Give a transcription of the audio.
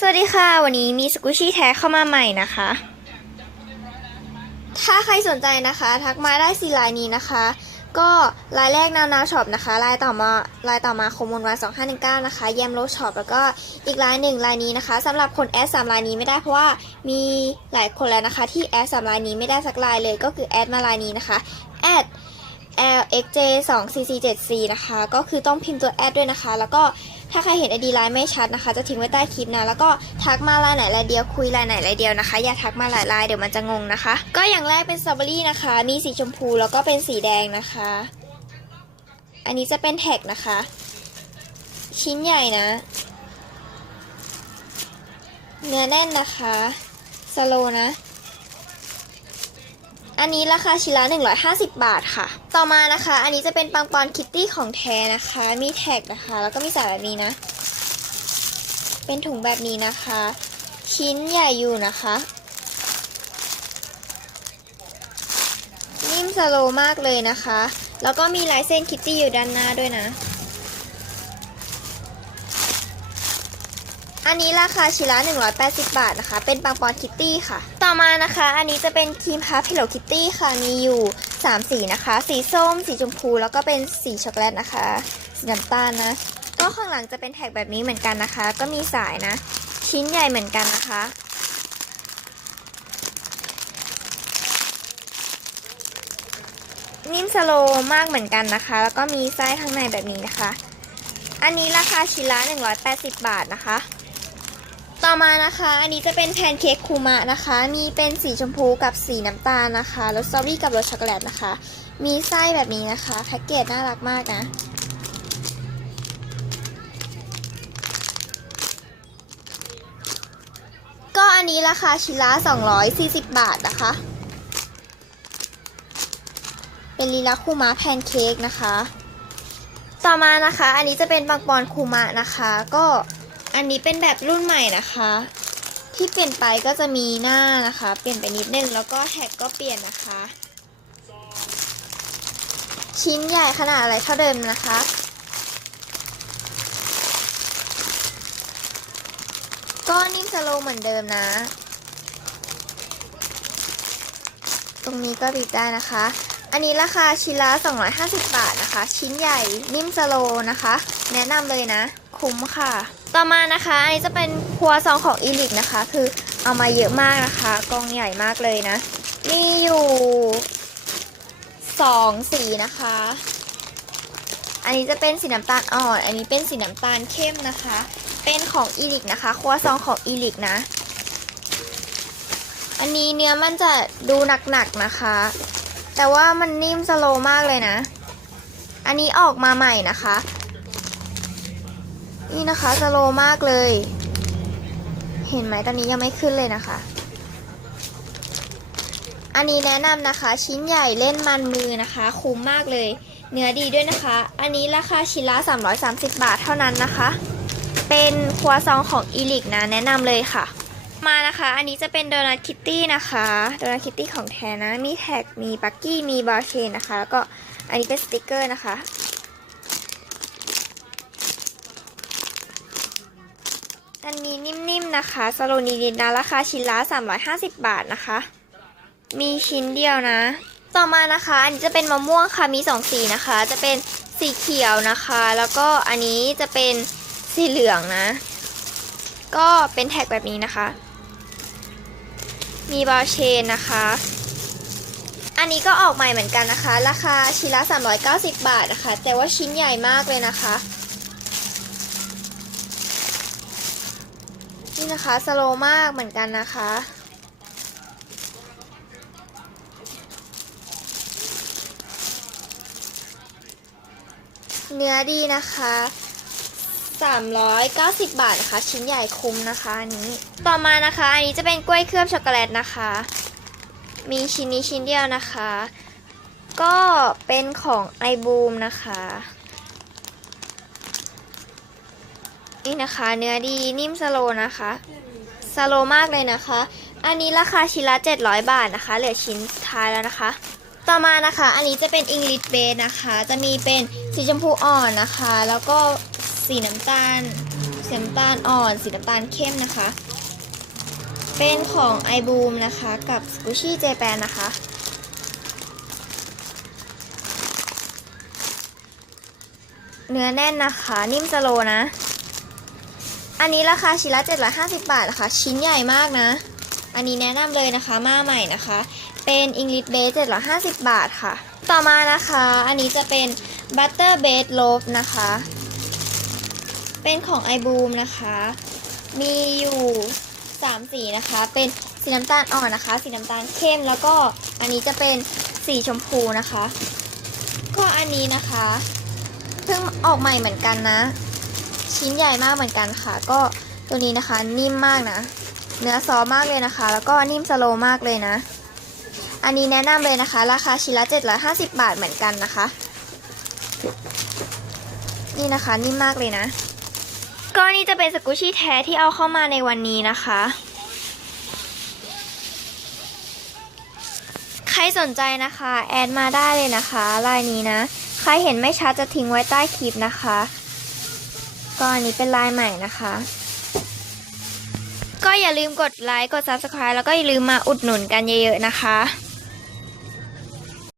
สวัสดีค่ะ วันนี้มีสกุชี่แท้เข้ามาใหม่นะคะ ถ้าใครสนใจนะคะ ทักมาได้สีลายนี้นะคะ ก็ลายแรกนาวนาช็อปนะคะลายต่อมาลายต่อมาโคมนวัน2519นะคะแยมโลช็อปแล้วก็อีกลายหนึ่งลายนี้นะคะสำหรับคนแอดสามลายนี้ไม่ได้เพราะว่ามีหลายคนแล้วนะคะ ที่แอดสามลายนี้ไม่ได้สักลายเลยก็คือแอดมาลายนี้นะคะแอด lxj 2 cc 7 c นะคะ ก็คือต้องพิมพ์ตัวแอดด้วยนะคะ แล้วก็ ถ้าใครเห็นไอดีไลน์ไม่ชัดนะคะ จะทิ้งไว้ใต้คลิปนะ แล้วก็ทักมาลายไหนลายเดียวคุยลายไหนลายเดียวนะคะ อย่าทักมาหลายลายเดี๋ยวมันจะงงนะคะ ก็อย่างแรกเป็นสตรอเบอรี่นะคะ มีสีชมพูแล้วก็เป็นสีแดงนะคะ อันนี้จะเป็นแท็กนะคะ ชิ้นใหญ่นะ เนื้อแน่นนะคะสโลนะ อันนี้ราคาชิ้นละ150 บาทค่ะ ต่อมานะคะ อันนี้จะเป็นปังปอนคิตตี้ของแท้นะคะ มีแท็กนะคะ แล้วก็มีสายแบบนี้นะ เป็นถุงแบบนี้นะคะ ชิ้นใหญ่อยู่นะคะ นิ่มสโลมากเลยนะคะ แล้วก็มีลายเส้นคิตตี้อยู่ด้านหน้าด้วยนะ อันนี้ราคาชิ้นละ180 บาทนะคะ เป็นปังปอนคิตตี้ค่ะ ต่อมานะคะ อันนี้จะเป็นครีมพัฟพิโลคิตตี้ค่ะ มีอยู่ 3 สีนะคะ สีส้ม สีชมพู แล้วก็เป็นสีช็อกโกแลตนะคะ สีน้ำตาลนะ ก็ข้างหลังจะเป็นแท็กแบบนี้เหมือนกันนะคะ ก็มีสายนะ ชิ้นใหญ่เหมือนกันนะคะ นิ่มสโลมากเหมือนกันนะคะ แล้วก็มีไส้ข้างในแบบนี้นะคะ อันนี้ราคาชิ้นละ180 บาทนะคะ ต่อมานะคะ อันนี้จะเป็นแพนเค้กคูมะนะคะ มีเป็นสีชมพูกับสีน้ำตาลนะคะรสสตรอเบอรี่กับรสช็อกโกแลตนะคะ มีไส้แบบนี้นะคะ แพ็กเกจน่ารักมากนะ ก็อันนี้ราคาชิ้นละ240 บาทนะคะ เป็นลีลาคูมะแพนเค้กนะคะ ต่อมานะคะ อันนี้จะเป็นบางปอนคูมะนะคะ ก็ อันนี้เป็นแบบรุ่นใหม่นะคะ ที่เปลี่ยนไปก็จะมีหน้านะคะ เปลี่ยนไปนิดนึงแล้วก็แท็กก็เปลี่ยนนะคะ ชิ้นใหญ่ขนาดอะไรเท่าเดิมนะคะก็นิ่มสโลเหมือนเดิมนะ ตรงนี้ก็บีบได้นะคะ อันนี้ราคาชิ้นละ250 บาทนะคะ ชิ้นใหญ่นิ่มสโลนะคะ แนะนำเลยนะ คุ้มค่ะ ต่อมานะคะอันนี้จะเป็นครัวซองของอีลิกนะคะ คือเอามาเยอะมากนะคะ กองใหญ่มากเลยนะ มีอยู่สองสีนะคะ อันนี้จะเป็นสีน้ำตาลอ่อน อันนี้เป็นสีน้ำตาลเข้มนะคะ เป็นของอีลิกนะคะครัวซองของอีลิกนะ อันนี้เนื้อมันจะดูหนักๆนะคะ แต่ว่ามันนิ่มสโลมากเลยนะ อันนี้ออกมาใหม่นะคะ นี่นะคะสโลมากเลย เห็นไหมตอนนี้ยังไม่ขึ้นเลยนะคะ อันนี้แนะนำนะคะ ชิ้นใหญ่เล่นมันมือนะคะ คุ้มมากเลย เนื้อดีด้วยนะคะ อันนี้ราคาชิ้นละ330 บาทเท่านั้นนะคะ เป็นครัวซองของอีลิกนะแนะนำเลยค่ะ มานะคะ อันนี้จะเป็นโดนัทคิตตี้นะคะโดนัทคิตตี้ของแท้นะมีแท็กมีปักกี้มีบาร์เชนนะคะ แล้วก็อันนี้เป็นสติกเกอร์นะคะ อันนี้นิ่มๆนะคะสโลนีนิดนะราคาชิ้นละ 350 บาทนะคะ มีชิ้นเดียวนะ ต่อมานะคะ อันนี้จะเป็นมะม่วงค่ะมี 2 สีนะคะ จะเป็นสีเขียวนะคะ แล้วก็อันนี้จะเป็นสีเหลืองนะ ก็เป็นแท็กแบบนี้นะคะ มีบาร์เชนนะคะ อันนี้ก็ออกใหม่เหมือนกันนะคะ ราคาชิ้นละ 390 บาทนะคะ แต่ว่าชิ้นใหญ่มากเลยนะคะ นี่นะคะ สโลมากเหมือนกันนะคะ เนื้อดีนะคะ390 บาทนะคะ ชิ้นใหญ่คุ้มนะคะอันนี้ ต่อมานะคะอันนี้จะเป็นกล้วยเคลือบช็อกโกแลตนะคะ มีชิ้นนี้ชิ้นเดียวนะคะ ก็เป็นของไอบูมนะคะ นี่นะคะ เนื้อดีนิ่มสโลนะคะสโลมากเลยนะคะ อันนี้ราคาชิ้นละ700 บาทนะคะ เหลือชิ้นท้ายแล้วนะคะ ต่อมานะคะ อันนี้จะเป็น English Base นะคะ จะมีเป็นสีชมพูอ่อนนะคะ แล้วก็สีน้ำตาลสีน้ำตาลอ่อน สีน้ำตาลเข้มนะคะ เป็นของ i b o o m นะคะ กับ Squishy Japan นะคะเนื้อแน่นนะคะ นิ่มสโลนะ อันนี้ราคาชิ้นละ 750 บาทนะคะ ชิ้นใหญ่มากนะ อันนี้แนะนำเลยนะคะมาใหม่นะคะ เป็น English Base 750 บาทค่ะ ต่อมานะคะ อันนี้จะเป็น Butter Base Loaf นะคะ เป็นของ i b o o m นะคะ มีอยู่ 3 สีนะคะ เป็นสีน้ำตาลอ่อนนะคะ สีน้ำตาลเข้ม แล้วก็อันนี้จะเป็นสีชมพูนะคะ ก็อันนี้นะคะ เพิ่งออกใหม่เหมือนกันนะ ชิ้นใหญ่มากเหมือนกันค่ะ ก็ตัวนี้นะคะนิ่มมากนะ เนื้อซอมากเลยนะคะ แล้วก็นิ่มสโลว์มากเลยนะ อันนี้แนะนำเลยนะคะ ราคาชิ้นละ 750 บาทเหมือนกันนะคะ นี่นะคะนิ่มมากเลยนะ ก็นี่จะเป็นสกุชี่แท้ที่เอาเข้ามาในวันนี้นะคะใครสนใจนะคะ แอดมาได้เลยนะคะลายนี้นะ ใครเห็นไม่ชัดจะทิ้งไว้ใต้คลิปนะคะ ก็อันนี้เป็นลายใหม่นะคะ ก็อย่าลืมกดไลค์กด Subscribe แล้วก็อย่าลืมมาอุดหนุนกันเยอะๆนะคะ